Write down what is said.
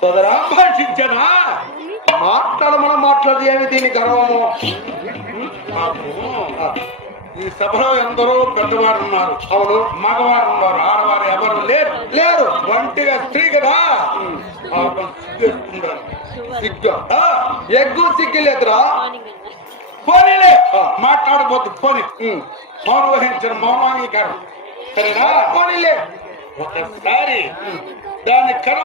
సోదరా భాషించనా మాట్లాడమని మాట్లాడి ఏమి దీని గర్వము? ఈ సభలో ఎందరో పెద్దవారు ఉన్నారు. అవును, మగవారు ఉన్నారు, ఆడవారు ఎవరు లేరు. లేరు. ఒంటిగా స్త్రీ కదా సిగ్గు ఆ, ఎగ్గు సిగ్గు లేదురా. పోనీలే మాట్లాడబోతు పోని ఉమ్. మౌన వహించిన మౌనాంగీకారం సరేనా? పోనీలే. ఒకసారి దాని కర